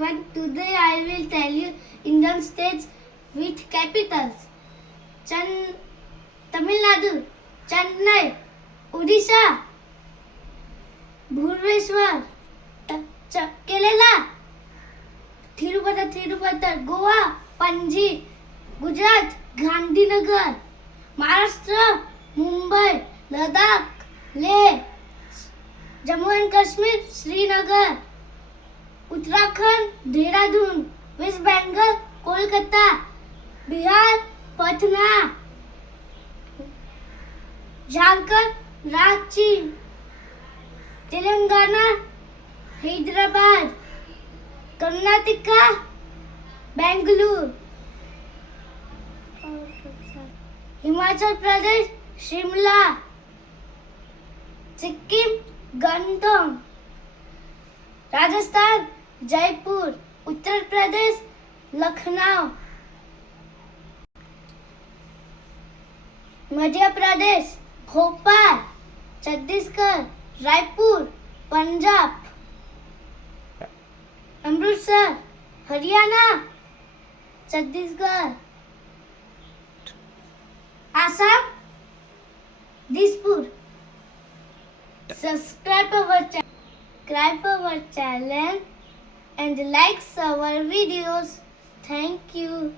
everyone. Today I will tell you Indian states with capitals. Tamil Nadu, Chennai, Odisha, Bhubaneswar, Kerala, Tirupati, Goa, Panji, Gujarat, Gandhinagar, Maharashtra, Mumbai, Ladakh, Leh, Jammu and Kashmir, Srinagar, Uttarakhand, Dehradun, West Bengal, Kolkata, Bihar, Patna, Jharkhand, Ranchi, Telangana, Hyderabad, Karnataka, Bangalore, Himachal Pradesh, Shimla, Sikkim, Gandham, Rajasthan, Jaipur, Uttar Pradesh, Lucknow, Madhya Pradesh, Bhopal, Chhattisgarh, Raipur, Punjab, Amritsar, Haryana, Chhattisgarh, Assam, Dispur. Subscribe our channel and like our videos. Thank you.